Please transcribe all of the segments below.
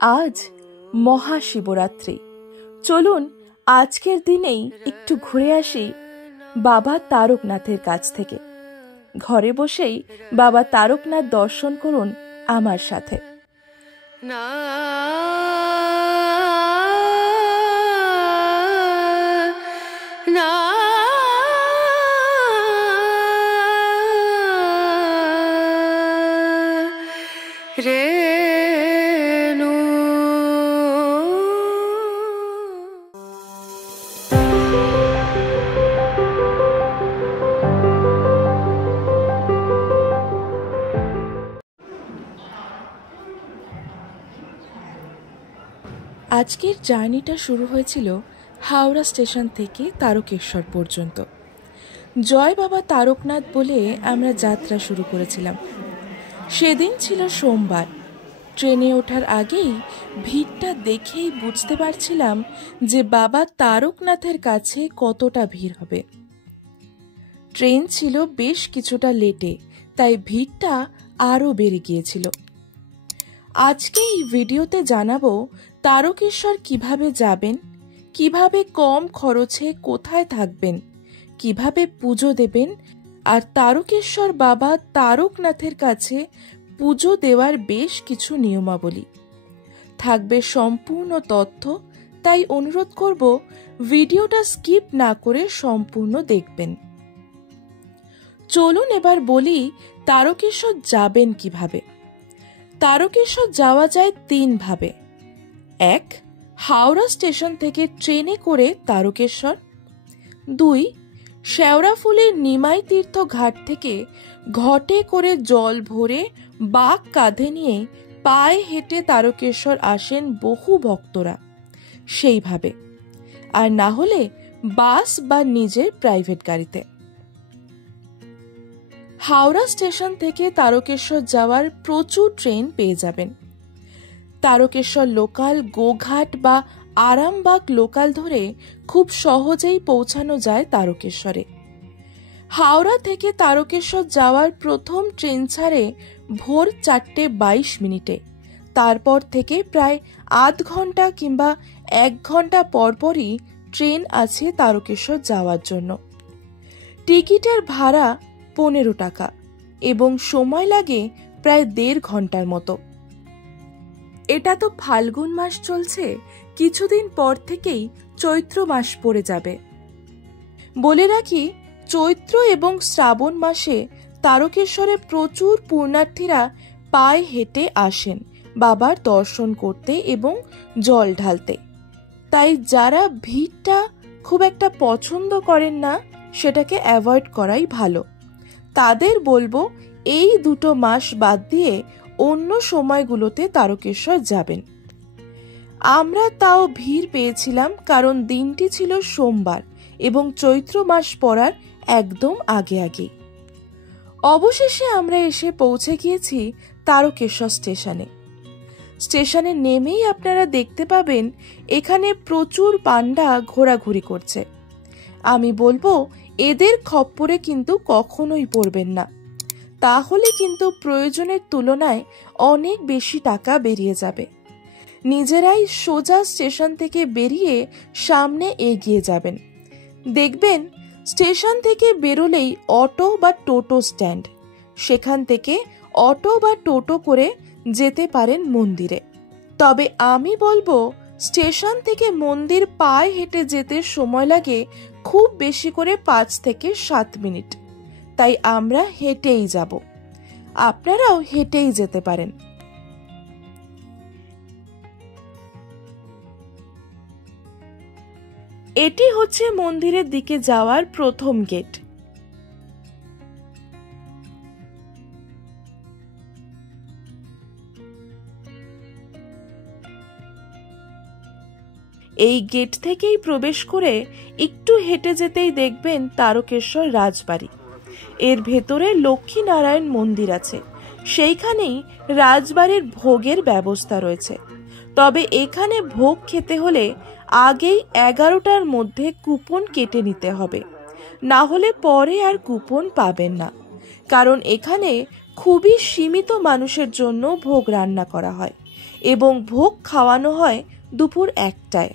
আজ মহাশিবরাত্রি। চলুন আজকের দিনেই একটু ঘুরে আসি বাবা তারকনাথের কাছ থেকে। ঘরে বসেই বাবা তারকনাথ দর্শন করুন আমার সাথে। না না রে আজকের জার্নিটা শুরু হয়েছিল হাওড়া স্টেশন থেকে তারকেশ্বর পর্যন্ত। জয় বাবা তারকনাথ বলে আমরা যাত্রা শুরু করেছিলাম। সেদিন ছিল সোমবার। ট্রেনে ওঠার আগেই ভিড়টা দেখেই বুঝতে পারছিলাম যে বাবা তারকনাথের কাছে কতটা ভিড় হবে। ট্রেন ছিল বেশ কিছুটা লেটে, তাই ভিড়টা আরও বেড়ে গিয়েছিল। আজকে এই ভিডিওতে জানাবো তারকেশ্বর কিভাবে যাবেন, কিভাবে কম খরচে কোথায় থাকবেন, কিভাবে পুজো দেবেন, আর তারকেশ্বর বাবা তারকনাথের কাছে পুজো দেওয়ার বেশ কিছু নিয়মাবলী থাকবে। সম্পূর্ণ তথ্য, তাই অনুরোধ করব ভিডিওটা স্কিপ না করে সম্পূর্ণ দেখবেন। চলুন এবার বলি তারকেশ্বর যাবেন কিভাবে। তারকেশ্বর যাওয়া যায় 3 ভাবে। 1, হাওড়া স্টেশন থেকে ট্রেনে করে তারকেশ্বর। 2, শেওড়াফুলির নিমাই তীর্থ ঘাট থেকে ঘটে করে জল ভরে বাঁক কাঁধে নিয়ে পায়ে হেঁটে তারকেশ্বর আসেন বহু ভক্তরা, সেইভাবে। আর না হলে বাস বা নিজের প্রাইভেট গাড়িতে। হাওড়া স্টেশন থেকে তারকেশ্বর যাওয়ার প্রচুর ট্রেন পেয়ে যাবেন। তারকেশ্বর লোকাল, গোঘাট বা আরামবাগ লোকাল ধরে খুব সহজেই পৌঁছানো যায় তারকেশ্বরে। হাওড়া থেকে তারকেশ্বর যাওয়ার প্রথম ট্রেন ছাড়ে ভোর 4:22। তারপর থেকে প্রায় আধ ঘন্টা কিংবা 1 ঘন্টা পরপরই ট্রেন আছে তারকেশ্বর যাওয়ার জন্য। টিকিটের ভাড়া 15 টাকা এবং সময় লাগে প্রায় 1.5 ঘন্টার মতো। এটা তো ফাল্গুন মাস চলছে, কিছুদিন পর থেকেই চৈত্র মাস পড়ে যাবে। বলে রাখি, চৈত্র এবং শ্রাবণ মাসে তারকেশ্বরে প্রচুর পুণ্যার্থীরা পায়ে হেঁটে আসেন বাবার দর্শন করতে এবং জল ঢালতে। তাই যারা ভিড়টা খুব একটা পছন্দ করেন না, সেটাকে অ্যাভয়েড করাই ভালো। তাদের বলবো এই 2 মাস বাদ দিয়ে অন্য সময়গুলোতে তারকেশ্বর যাবেন। আমরা তাও ভিড় পেয়েছিলাম কারণ দিনটি ছিল সোমবার এবং চৈত্র মাস পড়ার একদম আগে। অবশেষে আমরা এসে পৌঁছে গিয়েছি তারকেশ্বর স্টেশনে। স্টেশনে নেমেই আপনারা দেখতে পাবেন এখানে প্রচুর পান্ডা ঘোরাঘুরি করছে। আমি বলবো এদের খপ্পরে কিন্তু কখনোই পড়বেন না, তাহলে কিন্তু প্রয়োজনের তুলনায় অনেক বেশি টাকা বেরিয়ে যাবে। নিজেরাই সোজা স্টেশন থেকে বেরিয়ে সামনে এগিয়ে যাবেন। দেখবেন স্টেশন থেকে বেরোলেই অটো বা টোটো স্ট্যান্ড, সেখান থেকে অটো বা টোটো করে যেতে পারেন মন্দিরে। তবে আমি বলবো স্টেশন থেকে মন্দির পায়ে হেঁটে যেতে সময় লাগে খুব বেশি করে 5 থেকে 7 মিনিট, তাই আমরা হেঁটেই যাব। আপনারাও হেঁটেই যেতে পারেন। এটি হচ্ছে মন্দিরের দিকে যাওয়ার প্রথম গেট। এই গেট থেকেই প্রবেশ করে একটু হেঁটে যেতেই দেখবেন তারকেশ্বর রাজবাড়ি। এর ভেতরে লক্ষ্মীনারায়ণ মন্দির আছে, সেইখানেই রাজবাড়ির ভোগের ব্যবস্থা রয়েছে। তবে এখানে ভোগ খেতে হলে আগেই 11টার মধ্যে কুপন কেটে নিতে হবে, না হলে পরে আর কুপন পাবেন না। কারণ এখানে খুবই সীমিত মানুষের জন্য ভোগ রান্না করা হয় এবং ভোগ খাওয়ানো হয় দুপুর 1টায়।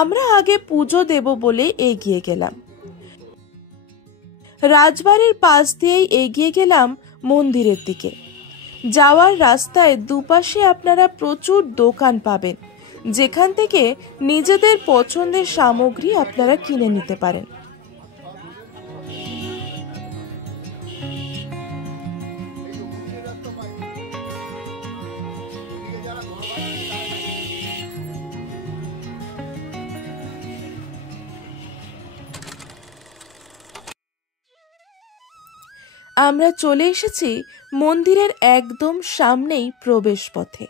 আমরা আগে পুজো দেব বলে এগিয়ে গেলাম। রাজবাড়ির পাশ দিয়েই এগিয়ে গেলাম মন্দিরের দিকে। যাওয়ার রাস্তায় দুপাশে আপনারা প্রচুর দোকান পাবেন, যেখান থেকে নিজেদের পছন্দের সামগ্রী আপনারা কিনে নিতে পারেন। আমরা চলে এসেছি মন্দিরের একদম সামনেই প্রবেশ পথে।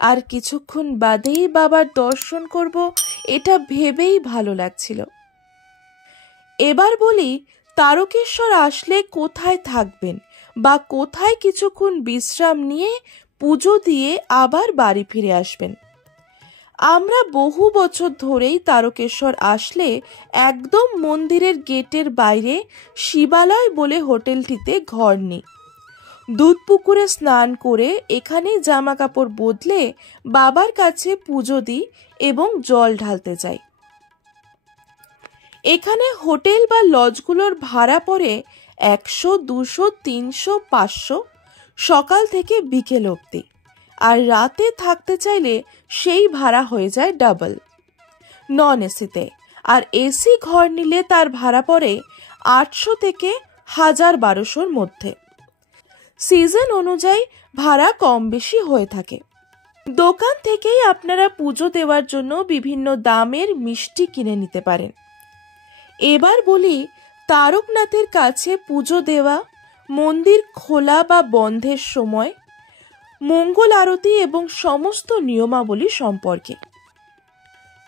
আর কিছুক্ষণ বাদেই বাবার দর্শন করব, এটা ভেবেই ভালো লাগছিল। এবার বলি, তারকেশ্বর আসলে কোথায় থাকবেন বা কোথায় কিছুক্ষণ বিশ্রাম নিয়ে পুজো দিয়ে আবার বাড়ি ফিরে আসবেন। আমরা বহু বছর ধরেই তারকেশ্বর আসলে একদম মন্দিরের গেটের বাইরে শিবালয় বলে হোটেলটিতে ঘর নিই। দুধপুকুরে স্নান করে এখানে জামা কাপড় বদলে বাবার কাছে পুজো দিই এবং জল ঢালতে যাই। এখানে হোটেল বা লজগুলোর ভাড়া পড়ে 100, 200, 300, 500 সকাল থেকে বিকেল অবধি। আর রাতে থাকতে চাইলে সেই ভাড়া হয়ে যায় ডাবল। নন এসিতে আর এসি ঘর নিলে তার ভাড়া পড়ে 800 থেকে 1000-1200 মধ্যে। সিজন অনুযায়ী ভাড়া কম বেশি হয়ে থাকে। দোকান থেকেই আপনারা পুজো দেওয়ার জন্য বিভিন্ন দামের মিষ্টি কিনে নিতে পারেন। এবার বলি, তারকনাথের কাছে পুজো দেওয়া, মন্দির খোলা বা বন্ধের সময়, মঙ্গল আরতি এবং সমস্ত নিয়মাবলী সম্পর্কে।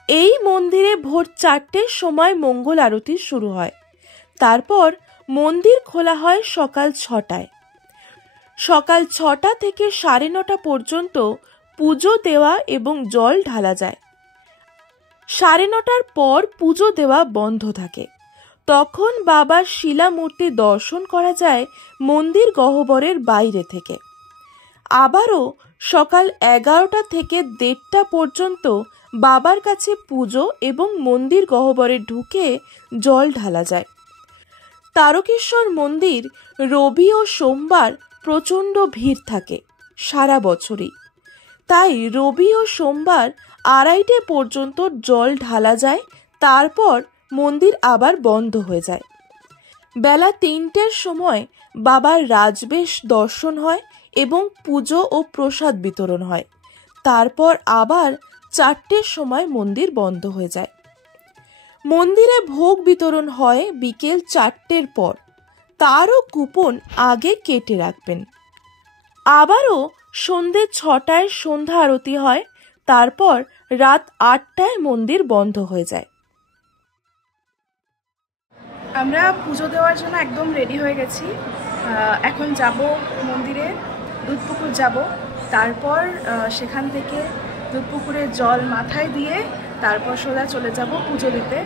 এই মন্দিরে ভোর 4টের সময় মঙ্গল আরতি শুরু হয়। তারপর মন্দির খোলা হয় সকাল 6টায়। সকাল 6টা থেকে 9:30 পর্যন্ত পুজো দেওয়া এবং জল ঢালা যায়। 9:30টার পর পুজো দেওয়া বন্ধ থাকে। তখন বাবার শিলামূর্তি দর্শন করা যায় মন্দির গহ্বরের বাইরে থেকে। আবারও সকাল 11টা থেকে 1:30টা পর্যন্ত বাবার কাছে পুজো এবং মন্দির গহ্বরে ঢুকে জল ঢালা যায়। তারকেশ্বর মন্দির রবি ও সোমবার প্রচণ্ড ভিড় থাকে সারা বছরই। তাই রবি ও সোমবার 2:30 পর্যন্ত জল ঢালা যায়, তারপর মন্দির আবার বন্ধ হয়ে যায়। বেলা 3টের সময় বাবার রাজবেশ দর্শন হয় এবং পুজো ও প্রসাদ বিতরণ হয়। তারপর আবার 4টের সময় মন্দির বন্ধ হয়ে যায়। মন্দিরে ভোগ বিতরণ হয় বিকেল 4টের পর। তারও কুপন আগে কেটে রাখবেন। আবারও সন্ধে 6টায় সন্ধ্যা আরতি হয়। তারপর রাত 8টায় মন্দির বন্ধ হয়ে যায়। আমরা পুজো দেওয়ার জন্য একদম রেডি হয়ে গেছি। এখন যাব মন্দিরে, দুধপুকুর যাব। তারপর সেখান থেকে দুধপুকুরে জল মাথায় দিয়ে তারপর সোজা চলে যাব পুজো দিতে।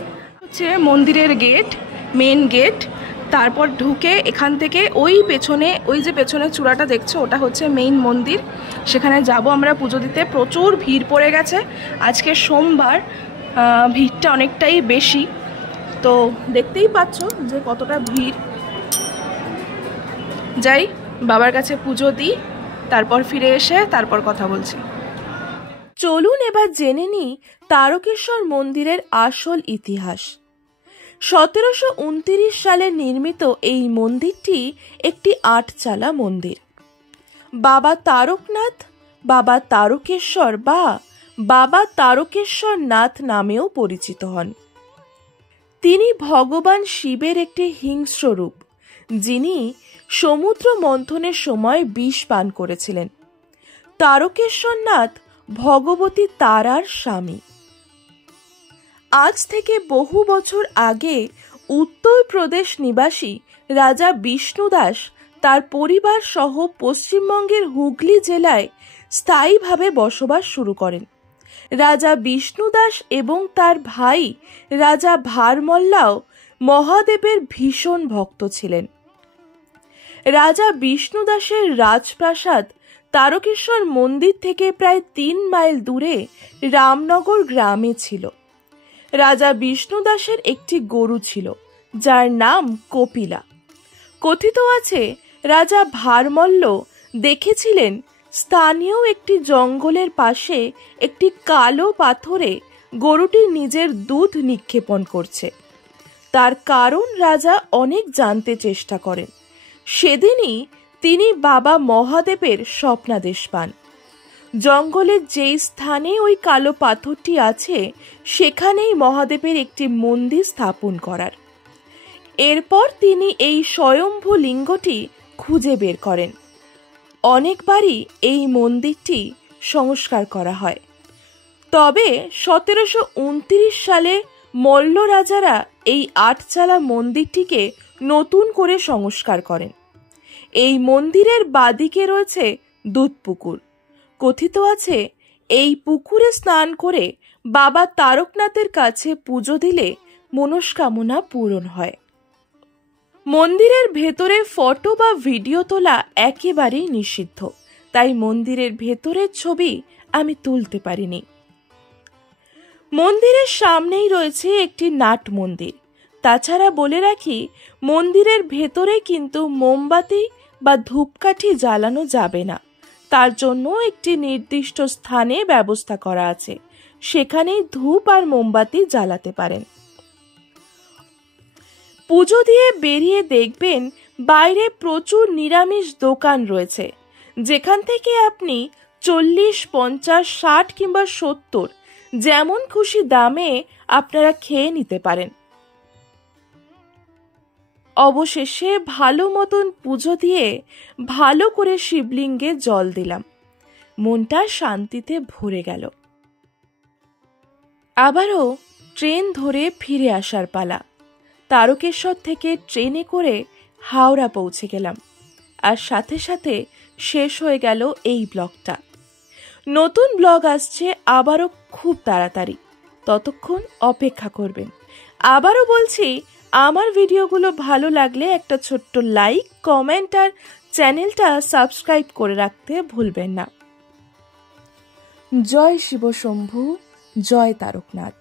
হচ্ছে মন্দিরের গেট, মেন গেট। তারপর ঢুকে এখান থেকে ওই পেছনে, ওই যে পেছনে চূড়াটা দেখছো, ওটা হচ্ছে মেইন মন্দির। সেখানে যাব আমরা পুজো দিতে। প্রচুর ভিড় পড়ে গেছে, আজকে সোমবার, ভিড়টা অনেকটাই বেশি। তো দেখতেই পাচ্ছ যে কতটা ভিড়। যাই, বাবার কাছে পুজো দিই, তারপর ফিরে এসে তারপর কথা বলছি। চলুন এবার জেনে নিই তারকেশ্বর মন্দিরের আসল ইতিহাস। 1729 সালে নির্মিত এই মন্দিরটি একটি 8চালা মন্দির। বাবা তারকনাথ, বাবা তারকেশ্বর বা বাবা তারকেশ্বর নাথ নামেও পরিচিত হন। তিনি ভগবান শিবের একটি হিংস্র রূপ, যিনি সমুদ্র মন্থনের সময় বিষ পান করেছিলেন। তারকেশ্বর নাথ ভগবতী তারার স্বামী। আজ থেকে বহু বছর আগে উত্তরপ্রদেশ নিবাসী রাজা বিষ্ণুদাস তার পরিবার সহ পশ্চিমবঙ্গের হুগলি জেলায় স্থায়ীভাবে বসবাস শুরু করেন। রাজা বিষ্ণুদাস এবং তার ভাই রাজা ভারমল্লাও মহাদেবের ভীষণ ভক্ত ছিলেন। রাজা বিষ্ণুদাসের রাজপ্রাসাদ তারকেশ্বর মন্দির থেকে প্রায় 3 মাইল দূরে রামনগর গ্রামে ছিল। রাজা বিষ্ণুদাসের একটি গরু ছিল, যার নাম কপিলা। কথিত আছে রাজা ভারমল্ল দেখেছিলেন স্থানীয় একটি জঙ্গলের পাশে একটি কালো পাথরে গরুটি নিজের দুধ নিক্ষেপণ করছে। তার কারণ রাজা অনেক জানতে চেষ্টা করেন। সেদিনই তিনি বাবা মহাদেবের স্বপ্নাদেশ পান। জঙ্গলের যেই স্থানে ওই কালো পাথরটি আছে সেখানেই মহাদেবের একটি মন্দির স্থাপন করার। এরপর তিনি এই স্বয়ম্ভু লিঙ্গটি খুঁজে বের করেন। অনেকবারই এই মন্দিরটি সংস্কার করা হয়, তবে 1729 সালে মল্ল রাজারা এই 8চালা মন্দিরটিকে নতুন করে সংস্কার করেন। এই মন্দিরের বাদিকে রয়েছে দুধপুকুর। কথিত আছে এই পুকুরে স্নান করে বাবা তারকনাথের কাছে পুজো দিলে মনস্কামনা পূরণ হয়। মন্দিরের ভেতরে ফটো বা ভিডিও তোলা একেবারেই নিষিদ্ধ, তাই মন্দিরের ভেতরের ছবি আমি তুলতে পারিনি। মন্দিরের সামনেই রয়েছে একটি নাট মন্দির। তাছাড়া বলে রাখি, মন্দিরের ভেতরে কিন্তু মোমবাতি বা ধূপকাঠি জ্বালানো যাবে না। তার জন্য একটি নির্দিষ্ট স্থানে ব্যবস্থা করা আছে, সেখানেই ধূপ আর মোমবাতি জ্বালাতে পারেন। পুজো দিয়ে বেরিয়ে দেখবেন বাইরে প্রচুর নিরামিষ দোকান রয়েছে, যেখান থেকে আপনি 40, 50, 60 কিংবা 70 যেমন খুশি দামে আপনারা খেয়ে নিতে পারেন। অবশেষে ভালো মতন পুজো দিয়ে ভালো করে শিবলিঙ্গে জল দিলাম। মনটা শান্তিতে ভরে গেল। আবারও ট্রেন ধরে ফিরে আসার পালা। তারকেশ্বর থেকে ট্রেনে করে হাওড়া পৌঁছে গেলাম, আর সাথে সাথে শেষ হয়ে গেল এই ব্লগটা। নতুন ব্লগ আসছে আবারও খুব তাড়াতাড়ি, ততক্ষণ অপেক্ষা করবেন। আবারও বলছি, আমার ভিডিওগুলো ভালো লাগলে একটা ছোট্ট লাইক, কমেন্ট আর চ্যানেলটা সাবস্ক্রাইব করে রাখতে ভুলবেন না। জয় শিব শম্ভু, জয় তারকনাথ।